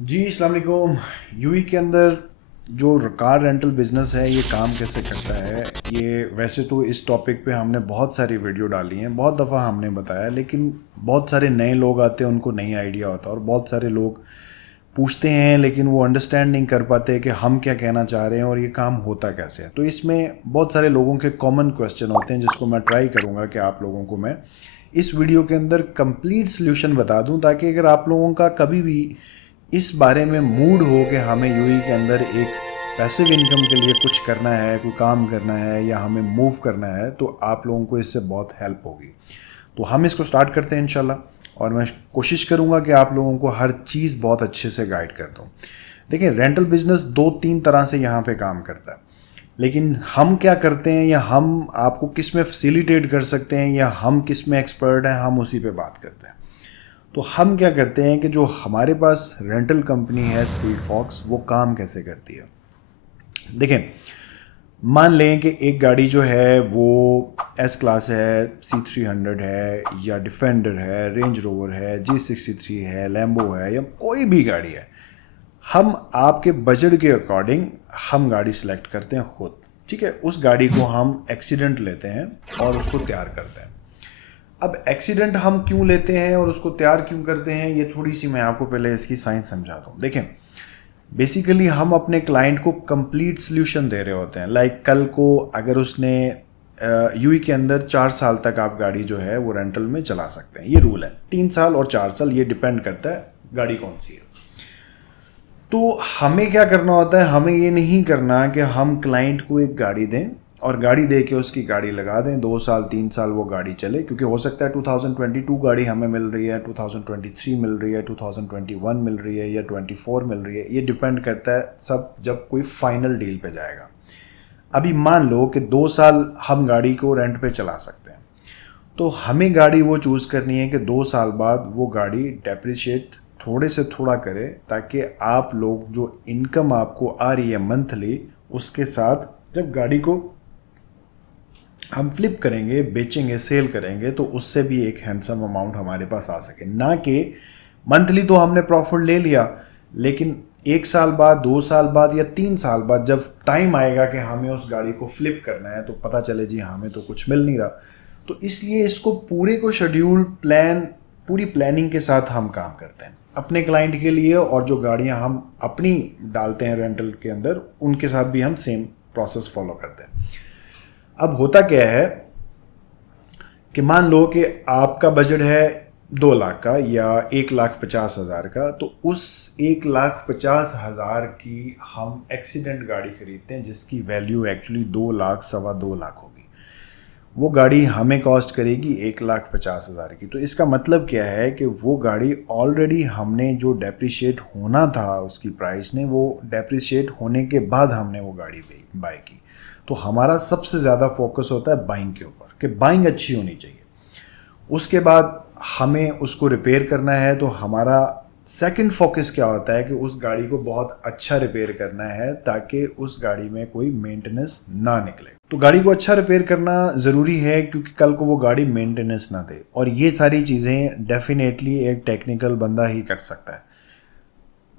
जी अस्सलाम वालेकुम। यूएई के अंदर जो कार रेंटल बिज़नेस है ये काम कैसे करता है, ये वैसे तो इस टॉपिक पे हमने बहुत सारी वीडियो डाली हैं, बहुत दफ़ा हमने बताया, लेकिन बहुत सारे नए लोग आते हैं, उनको नहीं आइडिया होता, और बहुत सारे लोग पूछते हैं लेकिन वो अंडरस्टैंड नहीं कर पाते कि हम क्या कहना चाह रहे हैं और ये काम होता कैसे है। तो इसमें बहुत सारे लोगों के कॉमन क्वेश्चन होते हैं जिसको मैं ट्राई करूँगा कि आप लोगों को मैं इस वीडियो के अंदर कंप्लीट सॉल्यूशन बता दूं, ताकि अगर आप लोगों का कभी भी इस बारे में मूड हो कि हमें यूएई के अंदर एक पैसिव इनकम के लिए कुछ करना है, कोई काम करना है या हमें मूव करना है, तो आप लोगों को इससे बहुत हेल्प होगी। तो हम इसको स्टार्ट करते हैं इंशाल्लाह, और मैं कोशिश करूंगा कि आप लोगों को हर चीज़ बहुत अच्छे से गाइड कर दूं। देखिए, रेंटल बिजनेस दो तीन तरह से यहाँ पे काम करता है, लेकिन हम क्या करते हैं या हम आपको किस में फैसिलिटेट कर सकते हैं या हम किस में एक्सपर्ट हैं, हम उसी पे बात करते हैं। तो हम क्या करते हैं कि जो हमारे पास रेंटल कंपनी है स्पीड फॉक्स, वो काम कैसे करती है। देखें, मान लें कि एक गाड़ी जो है वो एस क्लास है, C300 है, या डिफेंडर है, रेंज रोवर है, G63 है, लैम्बो है, या कोई भी गाड़ी है। हम आपके बजट के अकॉर्डिंग हम गाड़ी सेलेक्ट करते हैं खुद। ठीक है, उस गाड़ी को हम एक्सीडेंट लेते हैं और उसको तैयार करते हैं। अब एक्सीडेंट हम क्यों लेते हैं और उसको तैयार क्यों करते हैं, ये थोड़ी सी मैं आपको पहले इसकी साइंस समझा दूँ। देखें, बेसिकली हम अपने क्लाइंट को कंप्लीट सोल्यूशन दे रहे होते हैं। लाइक कल को अगर उसने यूई के अंदर 4 साल तक आप गाड़ी जो है वो रेंटल में चला सकते हैं, ये रूल है। 3 साल और 4 साल, ये डिपेंड करता है गाड़ी कौन सी है। तो हमें क्या करना होता है, हमें ये नहीं करना कि हम क्लाइंट को एक गाड़ी दें और गाड़ी दे के उसकी गाड़ी लगा दें, 2 साल 3 साल वो गाड़ी चले, क्योंकि हो सकता है 2022 गाड़ी हमें मिल रही है, 2023 मिल रही है, 2021 मिल रही है, या 24 मिल रही है। ये डिपेंड करता है सब जब कोई फाइनल डील पे जाएगा। अभी मान लो कि 2 साल हम गाड़ी को रेंट पे चला सकते हैं, तो हमें गाड़ी वो चूज़ करनी है कि 2 साल बाद वो गाड़ी डेप्रिशिएट थोड़े से थोड़ा करे, ताकि आप लोग जो इनकम आपको आ रही है मंथली, उसके साथ जब गाड़ी को हम फ्लिप करेंगे, बेचेंगे, सेल करेंगे, तो उससे भी एक हैंडसम अमाउंट हमारे पास आ सके। ना कि मंथली तो हमने प्रॉफिट ले लिया, लेकिन 1 साल बाद, 2 साल बाद या 3 साल बाद जब टाइम आएगा कि हमें उस गाड़ी को फ्लिप करना है, तो पता चले जी हमें तो कुछ मिल नहीं रहा। तो इसलिए इसको पूरे को शेड्यूल प्लान, पूरी प्लानिंग के साथ हम काम करते हैं अपने क्लाइंट के लिए, और जो गाड़ियां हम अपनी डालते हैं रेंटल के अंदर, उनके साथ भी हम सेम प्रोसेस फॉलो करते हैं। अब होता क्या है कि मान लो कि आपका बजट है 2 लाख का या 1,50,000 का, तो उस 1,50,000 की हम एक्सीडेंट गाड़ी खरीदते हैं जिसकी वैल्यू एक्चुअली 2 लाख, 2.25 लाख होगी। वो गाड़ी हमें कॉस्ट करेगी 1,50,000 की। तो इसका मतलब क्या है कि वो गाड़ी ऑलरेडी हमने जो डेप्रिशिएट होना था उसकी प्राइस ने, वो डेप्रिशिएट होने के बाद हमने वो गाड़ी बाय की। तो हमारा सबसे ज़्यादा फोकस होता है बाइंग के ऊपर, कि बाइंग अच्छी होनी चाहिए। उसके बाद हमें उसको रिपेयर करना है, तो हमारा सेकंड फोकस क्या होता है कि उस गाड़ी को बहुत अच्छा रिपेयर करना है, ताकि उस गाड़ी में कोई मेंटेनेंस ना निकले। तो गाड़ी को अच्छा रिपेयर करना ज़रूरी है, क्योंकि कल को वो गाड़ी मेंटेनेंस ना दे, और ये सारी चीज़ें डेफिनेटली एक टेक्निकल बंदा ही कर सकता है।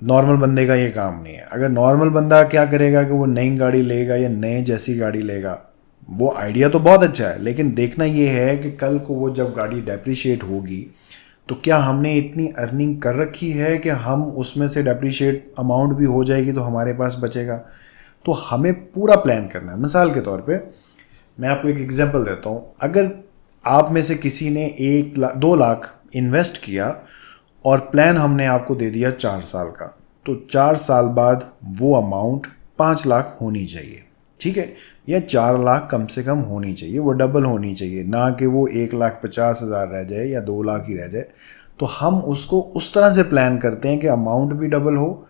नॉर्मल बंदे का ये काम नहीं है। अगर नॉर्मल बंदा क्या करेगा कि वो नई गाड़ी लेगा या नए जैसी गाड़ी लेगा, वो आइडिया तो बहुत अच्छा है, लेकिन देखना ये है कि कल को वो जब गाड़ी डेप्रिशिएट होगी, तो क्या हमने इतनी अर्निंग कर रखी है कि हम उसमें से डेप्रिशिएट अमाउंट भी हो जाएगी तो हमारे पास बचेगा। तो हमें पूरा प्लान करना है। मिसाल के तौर पे मैं आपको एक एग्जांपल देता हूँ। अगर आप में से किसी ने 1 लाख 2 लाख इन्वेस्ट किया और प्लान हमने आपको दे दिया 4 साल का, तो 4 साल बाद वो अमाउंट 5 लाख होनी चाहिए। ठीक है, या 4 लाख कम से कम होनी चाहिए, वो डबल होनी चाहिए, ना कि वो 1,50,000 रह जाए या 2 लाख ही रह जाए। तो हम उसको उस तरह से प्लान करते हैं कि अमाउंट भी डबल हो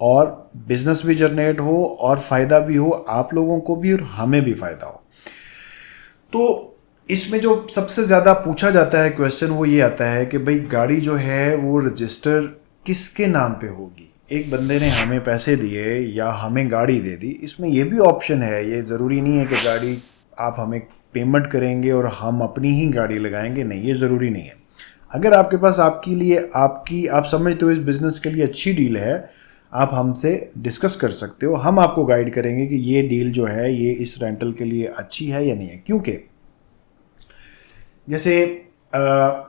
और बिजनेस भी जनरेट हो और फ़ायदा भी हो, आप लोगों को भी और हमें भी फ़ायदा हो। तो इसमें जो सबसे ज़्यादा पूछा जाता है क्वेश्चन, वो ये आता है कि भाई गाड़ी जो है वो रजिस्टर किसके नाम पे होगी। एक बंदे ने हमें पैसे दिए या हमें गाड़ी दे दी, इसमें ये भी ऑप्शन है। ये ज़रूरी नहीं है कि गाड़ी आप हमें पेमेंट करेंगे और हम अपनी ही गाड़ी लगाएंगे, नहीं, ये ज़रूरी नहीं है। अगर आपके पास आपके लिए आपकी आप समझते हो इस बिज़नेस के लिए अच्छी डील है, आप हमसे डिस्कस कर सकते हो। हम आपको गाइड करेंगे कि ये डील जो है ये इस रेंटल के लिए अच्छी है या नहीं है। क्योंकि जैसे अ,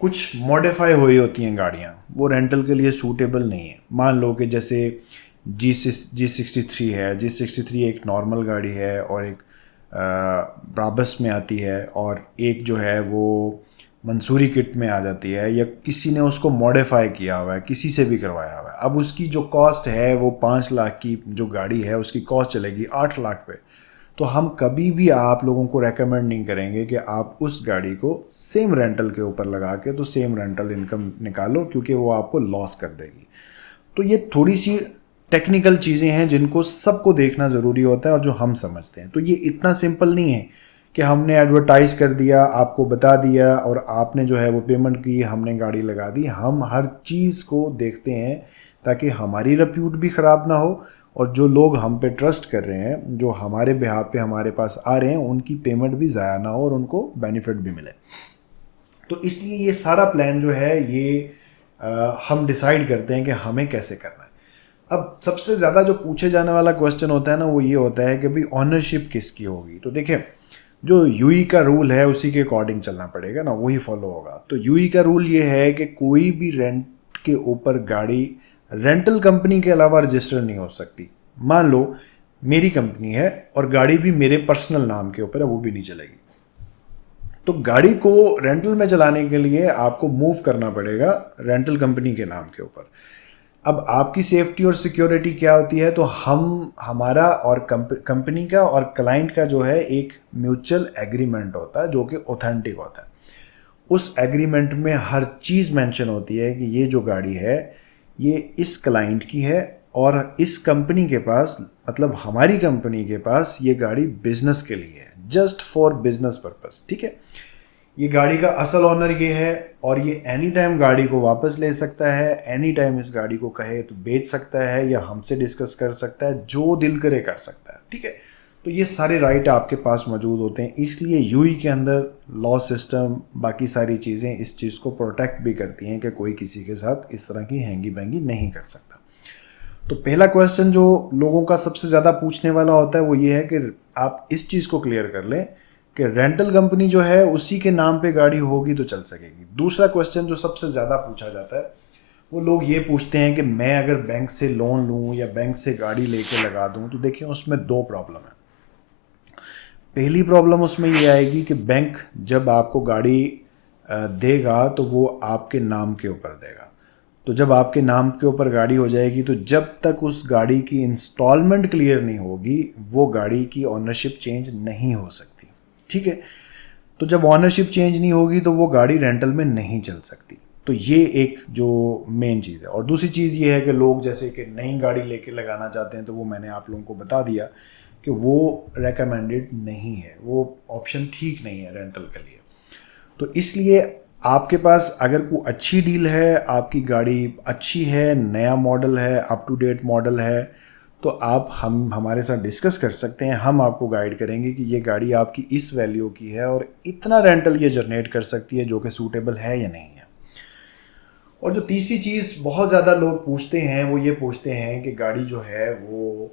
कुछ मॉडिफाई हुई होती हैं गाड़ियाँ, वो रेंटल के लिए सूटेबल नहीं है। मान लो कि जैसे जी 63 है, जी 63 एक नॉर्मल गाड़ी है और एक ब्राबस में आती है, और एक जो है वो मंसूरी किट में आ जाती है, या किसी ने उसको मॉडिफाई किया हुआ है, किसी से भी करवाया हुआ है। अब उसकी जो कॉस्ट है वो 5 लाख की जो गाड़ी है उसकी कॉस्ट चलेगी 8 लाख पे। तो हम कभी भी आप लोगों को रेकमेंड नहीं करेंगे कि आप उस गाड़ी को सेम रेंटल के ऊपर लगा के तो सेम रेंटल इनकम निकालो, क्योंकि वो आपको लॉस कर देगी। तो ये थोड़ी सी टेक्निकल चीज़ें हैं जिनको सबको देखना ज़रूरी होता है और जो हम समझते हैं। तो ये इतना सिंपल नहीं है कि हमने एडवर्टाइज़ कर दिया, आपको बता दिया और आपने जो है वो पेमेंट की, हमने गाड़ी लगा दी। हम हर चीज़ को देखते हैं ताकि हमारी रेप्यूट भी ख़राब ना हो, और जो लोग हम पे ट्रस्ट कर रहे हैं, जो हमारे बिहाफ पे हमारे पास आ रहे हैं, उनकी पेमेंट भी ज़ाया ना हो और उनको बेनिफिट भी मिले। तो इसलिए ये सारा प्लान जो है ये हम डिसाइड करते हैं कि हमें कैसे करना है। अब सबसे ज़्यादा जो पूछे जाने वाला क्वेश्चन होता है ना, वो ये होता है कि भाई ऑनरशिप किसकी होगी। तो देखिए, जो यूई का रूल है उसी के अकॉर्डिंग चलना पड़ेगा ना, वही फॉलो होगा। तो यूई का रूल ये है कि कोई भी रेंट के ऊपर गाड़ी रेंटल कंपनी के अलावा रजिस्टर नहीं हो सकती। मान लो मेरी कंपनी है और गाड़ी भी मेरे पर्सनल नाम के ऊपर है, वो भी नहीं चलेगी। तो गाड़ी को रेंटल में चलाने के लिए आपको मूव करना पड़ेगा रेंटल कंपनी के नाम के ऊपर। अब आपकी सेफ्टी और सिक्योरिटी क्या होती है, तो हम हमारा और कंपनी का और क्लाइंट का जो है एक म्यूचुअल एग्रीमेंट होता है जो कि ऑथेंटिक होता है। उस एग्रीमेंट में हर चीज़ मेंशन होती है कि ये जो गाड़ी है ये इस क्लाइंट की है, और इस कंपनी के पास, मतलब हमारी कंपनी के पास, ये गाड़ी बिजनेस के लिए है, जस्ट फॉर बिजनेस पर्पस। ठीक है, ये गाड़ी का असल ऑनर ये है, और ये एनी टाइम गाड़ी को वापस ले सकता है, एनी टाइम इस गाड़ी को कहे तो बेच सकता है या हमसे डिस्कस कर सकता है, जो दिल करे कर सकता है। ठीक है, तो ये सारे राइट आपके पास मौजूद होते हैं। इसलिए यूई के अंदर लॉ सिस्टम, बाकी सारी चीज़ें इस चीज़ को प्रोटेक्ट भी करती हैं कि कोई किसी के साथ इस तरह की हैंगी बैंगी नहीं कर सकता। तो पहला क्वेश्चन जो लोगों का सबसे ज़्यादा पूछने वाला होता है वो ये है कि आप इस चीज़ को क्लियर कर लें कि रेंटल कंपनी जो है उसी के नाम पे गाड़ी होगी तो चल सकेगी। दूसरा क्वेश्चन जो सबसे ज़्यादा पूछा जाता है, वो लोग ये पूछते हैं कि मैं अगर बैंक से लोन लूँ या बैंक से गाड़ी लेके लगा दूँ। तो देखिए, उसमें दो प्रॉब्लम है। पहली प्रॉब्लम उसमें ये आएगी कि बैंक जब आपको गाड़ी देगा तो वो आपके नाम के ऊपर देगा। तो जब आपके नाम के ऊपर गाड़ी हो जाएगी, तो जब तक उस गाड़ी की इंस्टॉलमेंट क्लियर नहीं होगी, वो गाड़ी की ओनरशिप चेंज नहीं हो सकती। ठीक है, तो जब ओनरशिप चेंज नहीं होगी तो वो गाड़ी रेंटल में नहीं चल सकती। तो ये एक जो मेन चीज़ है। और दूसरी चीज़ ये है कि लोग जैसे कि नई गाड़ी लेके लगाना चाहते हैं, तो वो मैंने आप लोगों को बता दिया कि वो रेकमेंडेड नहीं है, वो ऑप्शन ठीक नहीं है रेंटल के लिए। तो इसलिए आपके पास अगर कोई अच्छी डील है, आपकी गाड़ी अच्छी है, नया मॉडल है, अप टू डेट मॉडल है, तो आप हम हमारे साथ डिस्कस कर सकते हैं। हम आपको गाइड करेंगे कि ये गाड़ी आपकी इस वैल्यू की है और इतना रेंटल ये जनरेट कर सकती है जो कि सूटेबल है या नहीं है। और जो तीसरी चीज़ बहुत ज़्यादा लोग पूछते हैं वो ये पूछते हैं कि गाड़ी जो है वो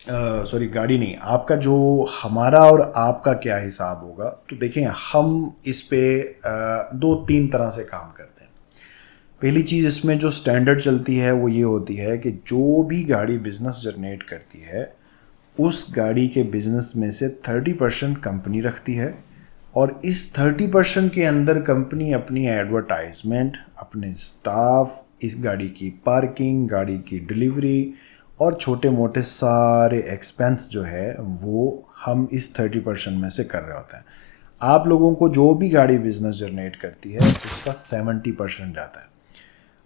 सॉरी, गाड़ी नहीं, आपका जो हमारा और आपका क्या हिसाब होगा। तो देखें, हम इस पे दो तीन तरह से काम करते हैं। पहली चीज़ इसमें जो स्टैंडर्ड चलती है वो ये होती है कि जो भी गाड़ी बिजनेस जनरेट करती है उस गाड़ी के बिजनेस में से 30% कंपनी रखती है, और इस 30% के अंदर कंपनी अपनी एडवर्टाइजमेंट, अपने स्टाफ, इस गाड़ी की पार्किंग, गाड़ी की डिलीवरी और छोटे मोटे सारे एक्सपेंस जो है वो हम इस 30% में से कर रहे होते हैं। आप लोगों को जो भी गाड़ी बिजनेस जनरेट करती है उसका 70% जाता है।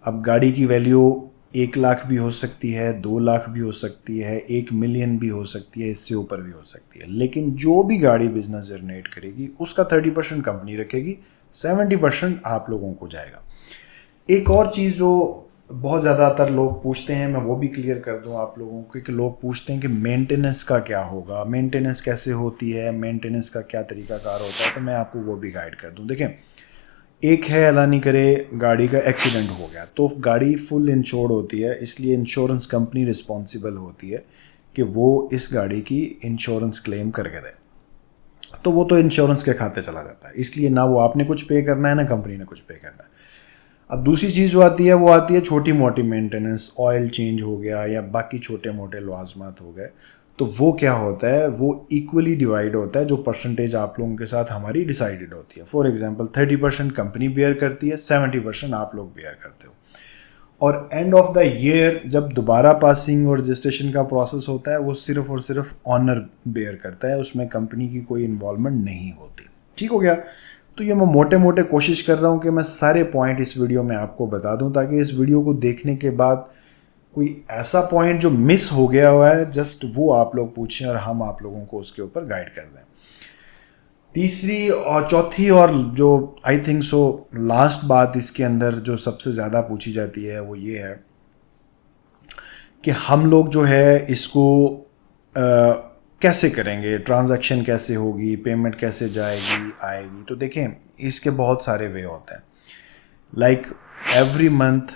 अब गाड़ी की वैल्यू 1 लाख भी हो सकती है, 2 लाख भी हो सकती है, 1 मिलियन भी हो सकती है, इससे ऊपर भी हो सकती है, लेकिन जो भी गाड़ी बिजनेस जनरेट करेगी उसका 30% कंपनी रखेगी, 70% आप लोगों को जाएगा। एक और चीज़ जो बहुत ज़्यादातर लोग पूछते हैं, मैं वो भी क्लियर कर दूं आप लोगों को, कि लोग पूछते हैं कि मेंटेनेंस का क्या होगा, मेंटेनेंस कैसे होती है, मेंटेनेंस का क्या तरीकाकार होता है। तो मैं आपको वो भी गाइड कर दूं। देखें, एक है अल्लाह नहीं करे गाड़ी का एक्सीडेंट हो गया तो गाड़ी फुल इंश्योर्ड होती है, इसलिए इंश्योरेंस कंपनी रिस्पॉन्सिबल होती है कि वो इस गाड़ी की इंश्योरेंस क्लेम करके दे। तो वो तो इंश्योरेंस के खाते चला जाता है, इसलिए ना वो आपने कुछ पे करना है ना कंपनी ने कुछ पे करना है। अब दूसरी चीज़ जो आती है वो आती है छोटी मोटी मेंटेनेंस, ऑयल चेंज हो गया या बाकी छोटे मोटे लवाजमात हो गए। तो वो क्या होता है, वो इक्वली डिवाइड होता है, जो परसेंटेज आप लोगों के साथ हमारी डिसाइडेड होती है। फॉर एग्जांपल 30% कंपनी बेयर करती है, 70% आप लोग बेयर करते हो। और एंड ऑफ द ईयर जब दोबारा पासिंग और रजिस्ट्रेशन का प्रोसेस होता है वो सिर्फ और सिर्फ ऑनर बेयर करता है, उसमें कंपनी की कोई इन्वॉल्वमेंट नहीं होती। ठीक हो गया। तो ये मैं मोटे मोटे कोशिश कर रहा हूँ कि मैं सारे पॉइंट इस वीडियो में आपको बता दूं, ताकि इस वीडियो को देखने के बाद कोई ऐसा पॉइंट जो मिस हो गया हुआ है जस्ट वो आप लोग पूछें और हम आप लोगों को उसके ऊपर गाइड कर दें। तीसरी और चौथी और जो आई थिंक सो लास्ट बात इसके अंदर जो सबसे ज़्यादा पूछी जाती है वो ये है कि हम लोग जो है इसको कैसे करेंगे, ट्रांजैक्शन कैसे होगी, पेमेंट कैसे जाएगी आएगी। तो देखें इसके बहुत सारे वे होते हैं। लाइक एवरी मंथ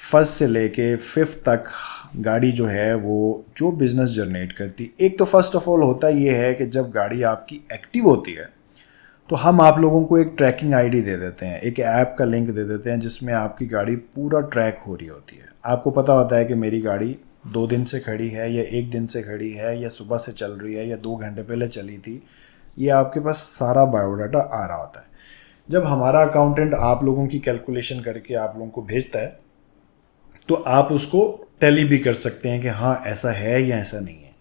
फर्स्ट से लेके फिफ्थ तक गाड़ी जो है वो जो बिज़नेस जनरेट करती, एक तो फर्स्ट ऑफ ऑल होता ये है कि जब गाड़ी आपकी एक्टिव होती है तो हम आप लोगों को एक ट्रैकिंग आईडी दे देते हैं, एक ऐप का लिंक दे देते हैं जिसमें आपकी गाड़ी पूरा ट्रैक हो रही होती है। आपको पता होता है कि मेरी गाड़ी 2 दिन से खड़ी है या 1 दिन से खड़ी है या सुबह से चल रही है या 2 घंटे पहले चली थी, ये आपके पास सारा बायोडाटा आ रहा होता है। जब हमारा अकाउंटेंट आप लोगों की कैलकुलेशन करके आप लोगों को भेजता है तो आप उसको टैली भी कर सकते हैं कि हाँ ऐसा है या ऐसा नहीं है।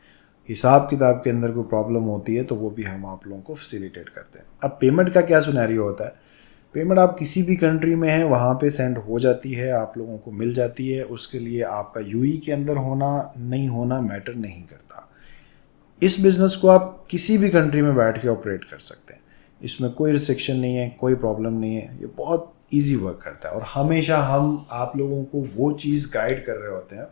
हिसाब किताब के अंदर कोई प्रॉब्लम होती है तो वो भी हम आप लोगों को फैसिलिटेट करते हैं। अब पेमेंट का क्या सिनेरियो होता है, पेमेंट आप किसी भी कंट्री में हैं वहाँ पे सेंड हो जाती है, आप लोगों को मिल जाती है। उसके लिए आपका यूई के अंदर होना नहीं होना मैटर नहीं करता। इस बिज़नेस को आप किसी भी कंट्री में बैठ के ऑपरेट कर सकते हैं, इसमें कोई रिस्ट्रिक्शन नहीं है, कोई प्रॉब्लम नहीं है, ये बहुत ईजी वर्क करता है। और हमेशा हम आप लोगों को वो चीज़ गाइड कर रहे होते हैं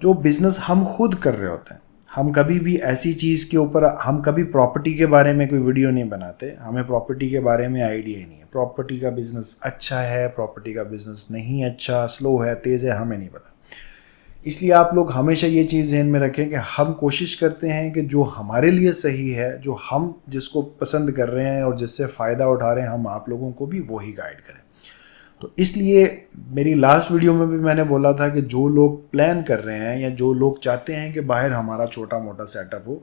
जो बिज़नेस हम खुद कर रहे होते हैं। हम कभी भी ऐसी चीज़ के ऊपर, हम कभी प्रॉपर्टी के बारे में कोई वीडियो नहीं बनाते, हमें प्रॉपर्टी के बारे में आइडिया ही नहीं है। प्रॉपर्टी का बिज़नेस अच्छा है, प्रॉपर्टी का बिज़नेस नहीं अच्छा, स्लो है, तेज़ है, हमें नहीं पता। इसलिए आप लोग हमेशा ये चीज़ ज़हन में रखें कि हम कोशिश करते हैं कि जो हमारे लिए सही है, जो हम जिसको पसंद कर रहे हैं और जिससे फ़ायदा उठा रहे हैं, हम आप लोगों को भी वही गाइड करें। तो इसलिए मेरी लास्ट वीडियो में भी मैंने बोला था कि जो लोग प्लान कर रहे हैं या जो लोग चाहते हैं कि बाहर हमारा छोटा मोटा सेटअप हो,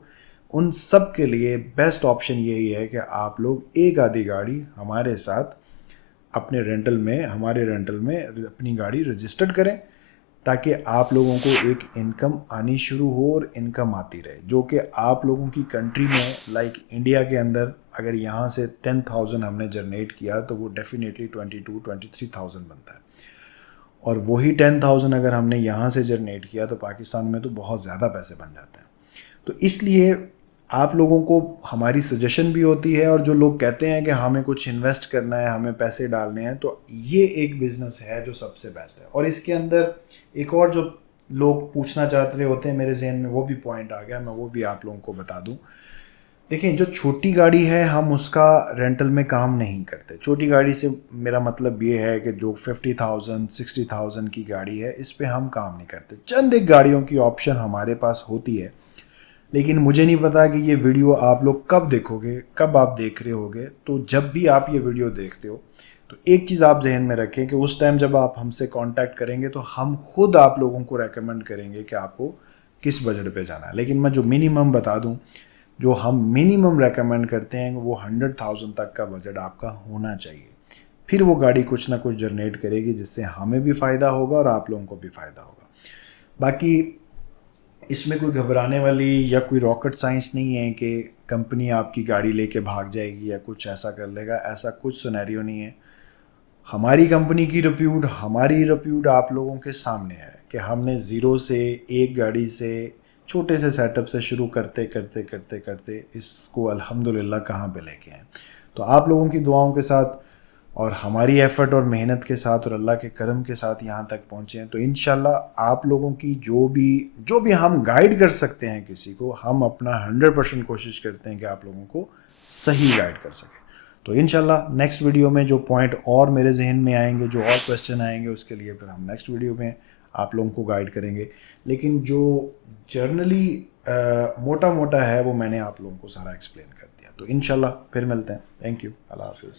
उन सब के लिए बेस्ट ऑप्शन यही है कि आप लोग एक आधी गाड़ी हमारे साथ अपने रेंटल में, हमारे रेंटल में अपनी गाड़ी रजिस्टर्ड करें, ताकि आप लोगों को एक इनकम आनी शुरू हो और इनकम आती रहे, जो कि आप लोगों की कंट्री में लाइक इंडिया के अंदर अगर यहाँ से 10,000 हमने जनरेट किया तो वो डेफिनेटली 22-23,000 बनता है। और वही 10,000 अगर हमने यहाँ से जनरेट किया तो पाकिस्तान में तो बहुत ज़्यादा पैसे बन जाते हैं। तो इसलिए आप लोगों को हमारी सजेशन भी होती है, और जो लोग कहते हैं कि हमें कुछ इन्वेस्ट करना है, हमें पैसे डालने हैं, तो ये एक बिज़नेस है जो सबसे बेस्ट है। और इसके अंदर एक और जो लोग पूछना चाहते रहे होते हैं मेरे जहन में, वो भी पॉइंट आ गया, मैं वो भी आप लोगों को बता दूं। देखिए जो छोटी गाड़ी है हम उसका रेंटल में काम नहीं करते। छोटी गाड़ी से मेरा मतलब ये है कि जो 50,000 60,000 की गाड़ी है इस पे हम काम नहीं करते। चंद एक गाड़ियों की ऑप्शन हमारे पास होती है, लेकिन मुझे नहीं पता कि ये वीडियो आप लोग कब देखोगे, कब आप देख रहे होगे। तो जब भी आप ये वीडियो देखते हो तो एक चीज़ आप जहन में रखें कि उस टाइम जब आप हमसे कांटेक्ट करेंगे तो हम खुद आप लोगों को रेकमेंड करेंगे कि आपको किस बजट पे जाना है। लेकिन मैं जो मिनिमम बता दूं, जो हम मिनिमम रेकमेंड करते हैं वो 100,000 तक का बजट आपका होना चाहिए। फिर वो गाड़ी कुछ ना कुछ जनरेट करेगी जिससे हमें भी फ़ायदा होगा और आप लोगों को भी फ़ायदा होगा। बाकी इसमें कोई घबराने वाली या कोई रॉकेट साइंस नहीं है कि कंपनी आपकी गाड़ी लेके भाग जाएगी या कुछ ऐसा कर लेगा, ऐसा कुछ सिनेरियो नहीं है। हमारी कंपनी की रिप्यूट, हमारी रिप्यूट आप लोगों के सामने है कि हमने ज़ीरो से, एक गाड़ी से, छोटे से सेटअप से शुरू करते करते करते करते इसको अल्हम्दुलिल्लाह कहाँ पे लेके आए। तो आप लोगों की दुआओं के साथ और हमारी एफ़र्ट और मेहनत के साथ और अल्लाह के करम के साथ यहाँ तक पहुँचे हैं। तो इंशाल्लाह आप लोगों की जो भी हम गाइड कर सकते हैं किसी को, हम अपना 100% कोशिश करते हैं कि आप लोगों को सही गाइड कर सकें। तो इंशाल्लाह नेक्स्ट वीडियो में जो पॉइंट और मेरे जहन में आएंगे, जो और क्वेश्चन आएंगे, उसके लिए फिर हम नेक्स्ट वीडियो में आप लोगों को गाइड करेंगे। लेकिन जो जर्नली मोटा मोटा है वो मैंने आप लोगों को सारा एक्सप्लेन कर दिया। तो इंशाल्लाह फिर मिलते हैं। Thank you. अल्लाह हाफिज़।